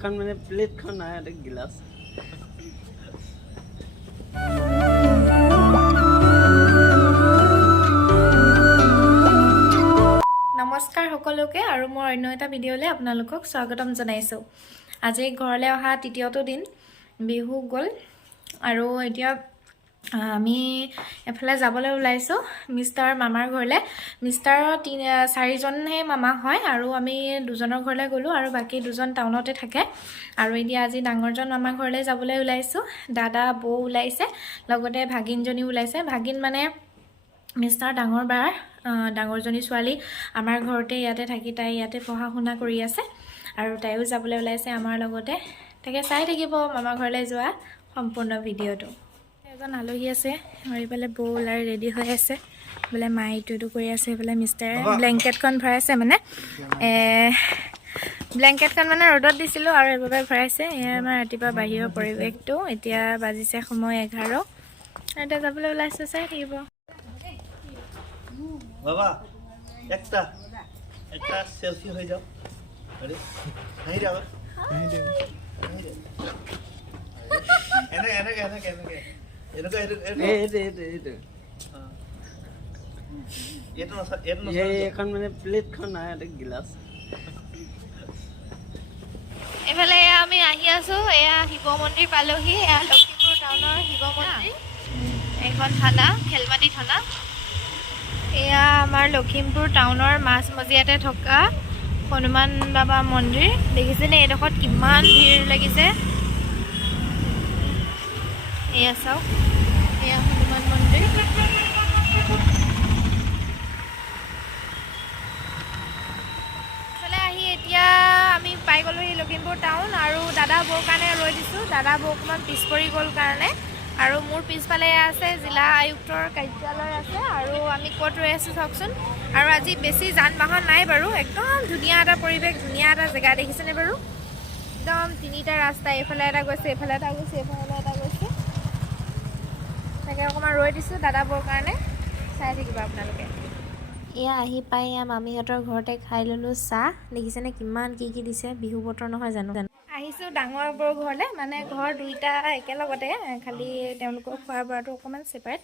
এখন মানে প্লেটখন নাই এটা গিলাচ নমস্কাৰ সকলোকে আৰু মোৰ অন্য এটা ভিডিঅ'লৈ আপোনালোকক স্বাগতম জনাইছোঁ। আজি ঘৰলৈ অহা তৃতীয়টো দিন বিহু গ'ল আৰু এতিয়া আমি এফালে যাবলৈ ওলাইছোঁ মিষ্টাৰ মামাৰ ঘৰলৈ। মিষ্টাৰৰ 4জনহে মামা হয় আৰু আমি দুজনৰ ঘৰলৈ গ'লোঁ আৰু বাকী দুজন টাউনতে থাকে। আৰু এতিয়া আজি ডাঙৰজন মামাৰ ঘৰলৈ যাবলৈ ওলাইছোঁ। দাদা বৌ ওলাইছে, লগতে ভাগিনজনী ওলাইছে। ভাগিন মানে মিষ্টাৰ ডাঙৰ বাৰ ডাঙৰজনী ছোৱালী আমাৰ ঘৰতে ইয়াতে থাকি তাই ইয়াতে পঢ়া শুনা কৰি আছে আৰু তাইও যাবলৈ ওলাইছে আমাৰ লগতে। তাকে চাই থাকিব মামাৰ ঘৰলৈ যোৱা সম্পূৰ্ণ ভিডিঅ'টো। এজন আলহী আছে আৰু এইফালে বৌ ওলাই ৰেডি হৈ আছে, বোলে মায়ে ইটো কৰি আছে। এইফালে মিষ্টাৰে ব্লেংকেটখন ভৰাইছে, মানে ব্লেংকেটখন মানে ৰ'দত দিছিলোঁ আৰু এইবাবে ভৰাইছে। এয়া আমাৰ ৰাতিপুৱা বাহিৰৰ পৰিৱেশটো। এতিয়া বাজিছে সময় 11 আৰু এতিয়া যাবলৈ ওলাইছে, চাই থাকিব। বাবা একটা সেলফি হয়ে যাও। আরে নাই রে আবার নাই রে এনে এখন মানে প্লেটখন নাই এটা গিলাচ এইফালে আমি আহি আছো। এয়া শিৱ মন্দিৰ পালোহি। এয়া লখিমপুৰ টাউনৰ শিৱ মন্দিৰ, এইখন থানা খেলমাটি থানা। এয়া আমাৰ লখিমপুৰ টাউনৰ মাজমজিয়াতে থকা হনুমান বাবা মন্দিৰ। দেখিছেনে এইডোখৰত কিমান ভিৰ লাগিছে। এয়া চাওক, এয়া হনুমান মন্দিৰ। এইফালে আহি এতিয়া আমি পাই গ'লোহি লখিমপুৰ টাউন আৰু দাদা বৌৰ কাৰণে ৰৈ দিছোঁ। দাদা বৌ অকণমান পিছ পৰি গ'ল কাৰণে। আৰু মোৰ পিছফালে আছে জিলা আয়ুক্তৰ কাৰ্যালয় আছে আৰু আমি ক'ত ৰৈ আছোঁ চাওকচোন। আৰু আজি বেছি যান বাহন নাই বাৰু, একদম ধুনীয়া এটা পৰিৱেশ, ধুনীয়া এটা জেগা। দেখিছেনে বাৰু, একদম 3টা ৰাস্তা, এইফালে এটা গৈছে, এইফালে এটা গৈছে, এইফালে এটা গৈছে। তাকে অকণমান ৰৈ দিছোঁ দাদা বৌৰ কাৰণে, চাই থাকিব আপোনালোকে। এয়া আহি পাই এয়া মামীহঁতৰ ঘৰতে খাই ল'লোঁ চাহ। দেখিছেনে কিমান কি দিছে, বিহু বতৰ নহয় জানো। আহিছোঁ ডাঙৰ বৌৰ ঘৰলৈ, মানে ঘৰ দুইটা একেলগতে, খালি তেওঁলোকৰ খোৱা বোৱাটো অকণমান ছেপাৰেট।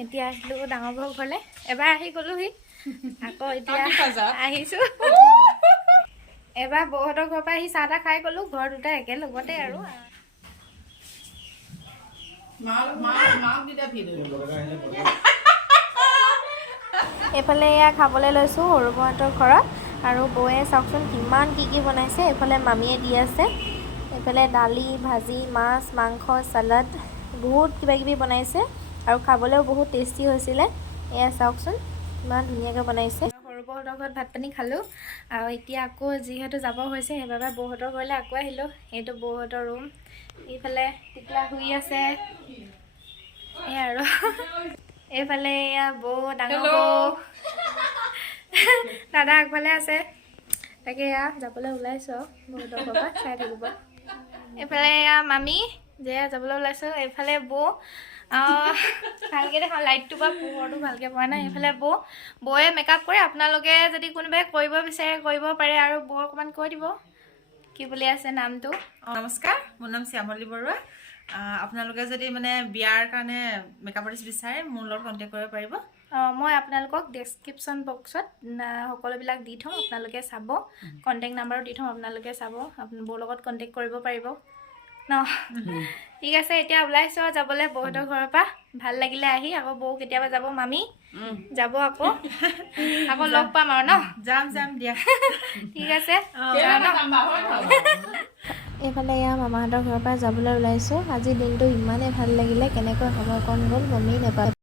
এতিয়া আহিলোঁ ডাঙৰ বৌৰ ঘৰলৈ। এবাৰ আহি গ'লোহি, আকৌ এতিয়া আহিছোঁ। এবাৰ বৌহঁতৰ ঘৰৰ পৰা আহি চাহ তাহ খাই গ'লোঁ, ঘৰ দুটা একেলগতে আৰু। এইফালে এয়া খাবলৈ লৈছোঁ সৰু বৌহঁতৰ ঘৰত আৰু বৌয়ে চাওকচোন কিমান কি বনাইছে। এইফালে মামীয়ে দি আছে, এইফালে দালি, ভাজি, মাছ, মাংস, চালাড, বহুত কিবাকিবি বনাইছে আৰু খাবলৈও বহুত টেষ্টি হৈছিলে। এয়া চাওকচোন ইমান ধুনীয়াকৈ বনাইছে। সৰু বৌহঁতৰ ঘৰত ভাত পানী খালোঁ আৰু এতিয়া আকৌ যিহেতু যাব হৈছে সেইবাবে বৌহঁতৰ ঘৰলৈ আকৌ আহিলোঁ। এইটো বৌহঁতৰ ৰুম। এইফালে টিকলা শুই আছে, এয়া আৰু এইফালে এয়া বৌ, ডাঙৰ বৌ, দাদা আগফালে আছে। তাকে এয়া যাবলৈ ওলাইছোঁ আৰু বৌহঁতৰ ঘৰৰ পৰা, চাই থাকিব। এইফালে এয়া মামী যে যাবলৈ ওলাইছোঁ। এইফালে বৌ, ভালকৈ দেখাওঁ, লাইটটো বা পোহৰটো ভালকৈ পোৱা নাই। এইফালে বৌয়ে মেকআপ কৰে। আপোনালোকে যদি কোনোবাই কৰিব বিচাৰে কৰিব পাৰে। আৰু বৌ অকণমান কৈ দিব কি বুলি আছে নামটো। নমস্কাৰ, মোৰ নাম শ্যামলী বৰুৱা। আপোনালোকে যদি মানে বিয়াৰ কাৰণে মেকআপ আৰ্টিষ্ট বিচাৰে মোৰ লগত কণ্টেক্ট কৰিব পাৰিব। মই আপোনালোকক ডেছক্ৰিপশ্যন বক্সত সকলোবিলাক দি থওঁ, আপোনালোকে চাব। কণ্টেক্ট নাম্বাৰো দি থওঁ, আপোনালোকে চাব। বৌৰ লগত কণ্টেক্ট কৰিব পাৰিব ন। ঠিক আছে, এতিয়া ওলাইছোঁ আৰু যাবলৈ বৌহঁতৰ ঘৰৰ পৰা। ভাল লাগিলে আহি। আকৌ বৌ কেতিয়াবা যাব, মামী যাব, আকৌ লগ পাম আৰু ন। যাম দিয়া। ঠিক আছে। এইফালে এয়া মামাহঁতৰ ঘৰৰ পৰা যাবলৈ ওলাইছোঁ। আজিৰ দিনটো ইমানেই ভাল লাগিলে, কেনেকৈ সময়কণ গ'ল গমেই নাপালোঁ।